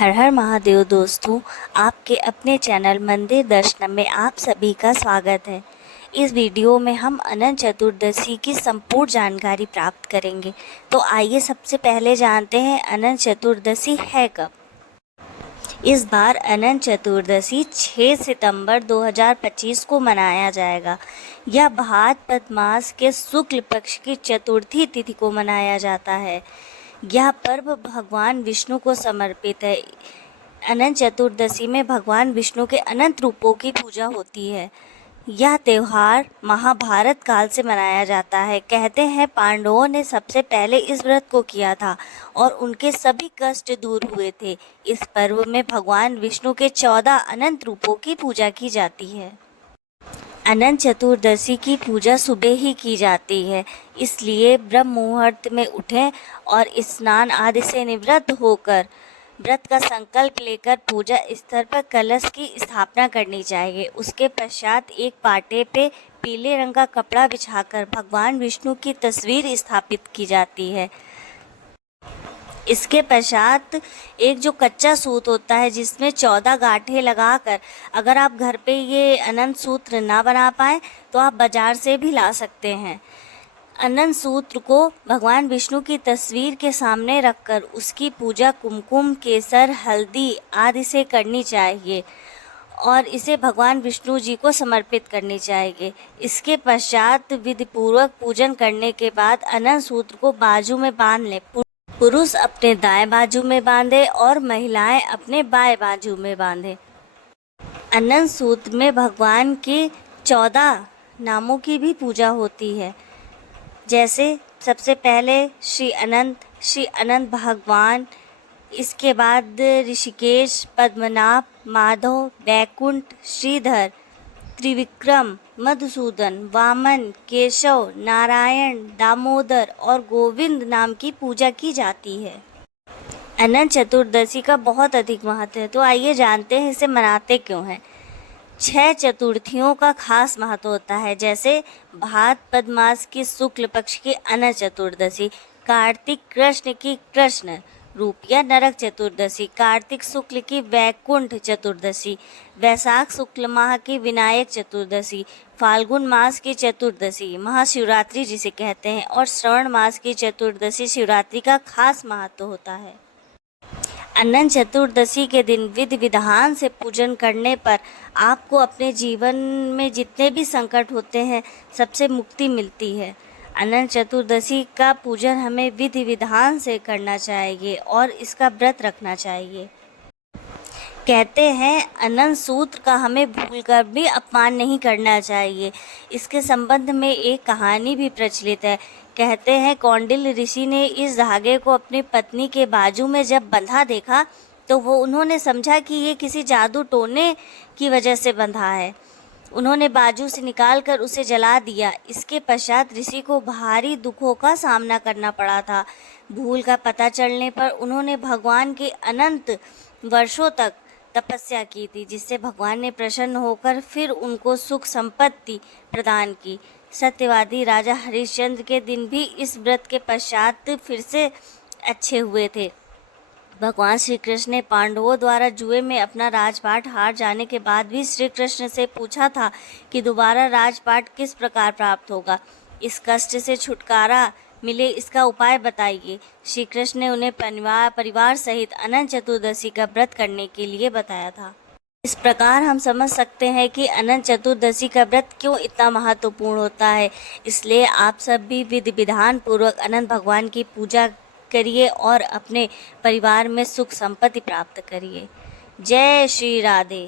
हर हर महादेव दोस्तों, आपके अपने चैनल मंदिर दर्शनम में आप सभी का स्वागत है। इस वीडियो में हम अनंत चतुर्दशी की संपूर्ण जानकारी प्राप्त करेंगे। तो आइए सबसे पहले जानते हैं अनंत चतुर्दशी है कब। इस बार अनंत चतुर्दशी 6 सितंबर 2025 को मनाया जाएगा। यह भाद्रपद मास के शुक्ल पक्ष की चतुर्थी तिथि को मनाया जाता है। यह पर्व भगवान विष्णु को समर्पित है। अनंत चतुर्दशी में भगवान विष्णु के अनंत रूपों की पूजा होती है। यह त्यौहार महाभारत काल से मनाया जाता है। कहते हैं पांडवों ने सबसे पहले इस व्रत को किया था और उनके सभी कष्ट दूर हुए थे। इस पर्व में भगवान विष्णु के 14 अनंत रूपों की पूजा की जाती है। अनंत चतुर्दशी की पूजा सुबह ही की जाती है, इसलिए ब्रह्म मुहूर्त में उठें और स्नान आदि से निवृत्त होकर व्रत का संकल्प लेकर पूजा स्थल पर कलश की स्थापना करनी चाहिए। उसके पश्चात एक पाटे पे पीले रंग का कपड़ा बिछाकर भगवान विष्णु की तस्वीर स्थापित की जाती है। इसके पश्चात एक जो कच्चा सूत होता है जिसमें 14 गांठें लगाकर, अगर आप घर पे ये अनंत सूत्र ना बना पाए तो आप बाजार से भी ला सकते हैं। अनंत सूत्र को भगवान विष्णु की तस्वीर के सामने रखकर उसकी पूजा कुमकुम, केसर, हल्दी आदि से करनी चाहिए और इसे भगवान विष्णु जी को समर्पित करनी चाहिए। इसके पश्चात विधिपूर्वक पूजन करने के बाद अनंत सूत्र को बाजू में बांध लें। पुरुष अपने दाएं बाजू में बांधे और महिलाएं अपने बाएं बाजू में बांधे। अनंत सूत्र में भगवान के 14 नामों की भी पूजा होती है। जैसे सबसे पहले श्री अनंत भगवान, इसके बाद ऋषिकेश, पद्मनाभ, माधव, वैकुंठ, श्रीधर, त्रिविक्रम, मधुसूदन, वामन, केशव, नारायण, दामोदर और गोविंद नाम की पूजा की जाती है। अनंत चतुर्दशी का बहुत अधिक महत्व है, तो आइए जानते हैं इसे मनाते क्यों हैं। 6 चतुर्थियों का खास महत्व होता है, जैसे भाद्रपद मास की शुक्ल पक्ष की अनंत चतुर्दशी, कार्तिक कृष्ण की कृष्ण रूप या नरक चतुर्दशी, कार्तिक शुक्ल की वैकुंठ चतुर्दशी, वैशाख शुक्ल माह की विनायक चतुर्दशी, फाल्गुन मास की चतुर्दशी महाशिवरात्रि जिसे कहते हैं, और श्रावण मास की चतुर्दशी शिवरात्रि का खास महत्व होता है। अनंत चतुर्दशी के दिन विधि विधान से पूजन करने पर आपको अपने जीवन में जितने भी संकट होते हैं सबसे मुक्ति मिलती है। अनंत चतुर्दशी का पूजन हमें विधि विधान से करना चाहिए और इसका व्रत रखना चाहिए। कहते हैं अनंत सूत्र का हमें भूलकर भी अपमान नहीं करना चाहिए। इसके संबंध में एक कहानी भी प्रचलित है। कहते हैं कौंडिल्य ऋषि ने इस धागे को अपनी पत्नी के बाजू में जब बंधा देखा तो उन्होंने समझा कि ये किसी जादू टोने की वजह से बंधा है। उन्होंने बाजू से निकालकर उसे जला दिया। इसके पश्चात ऋषि को भारी दुखों का सामना करना पड़ा था। भूल का पता चलने पर उन्होंने भगवान के अनंत वर्षों तक तपस्या की थी, जिससे भगवान ने प्रसन्न होकर फिर उनको सुख संपत्ति प्रदान की। सत्यवादी राजा हरिश्चंद्र के दिन भी इस व्रत के पश्चात फिर से अच्छे हुए थे। भगवान श्री कृष्ण ने पांडवों द्वारा जुए में अपना राजपाट हार जाने के बाद भी श्री कृष्ण से पूछा था कि दोबारा राजपाट किस प्रकार प्राप्त होगा। इस कष्ट से छुटकारा मिले इसका उपाय बताइए। श्री कृष्ण ने उन्हें परिवार सहित अनंत चतुर्दशी का व्रत करने के लिए बताया था। इस प्रकार हम समझ सकते हैं कि अनंत चतुर्दशी का व्रत क्यों इतना महत्वपूर्ण होता है। इसलिए आप सब भी विधि विधान पूर्वक अनंत भगवान की पूजा करिए और अपने परिवार में सुख संपत्ति प्राप्त करिए। जय श्री राधे।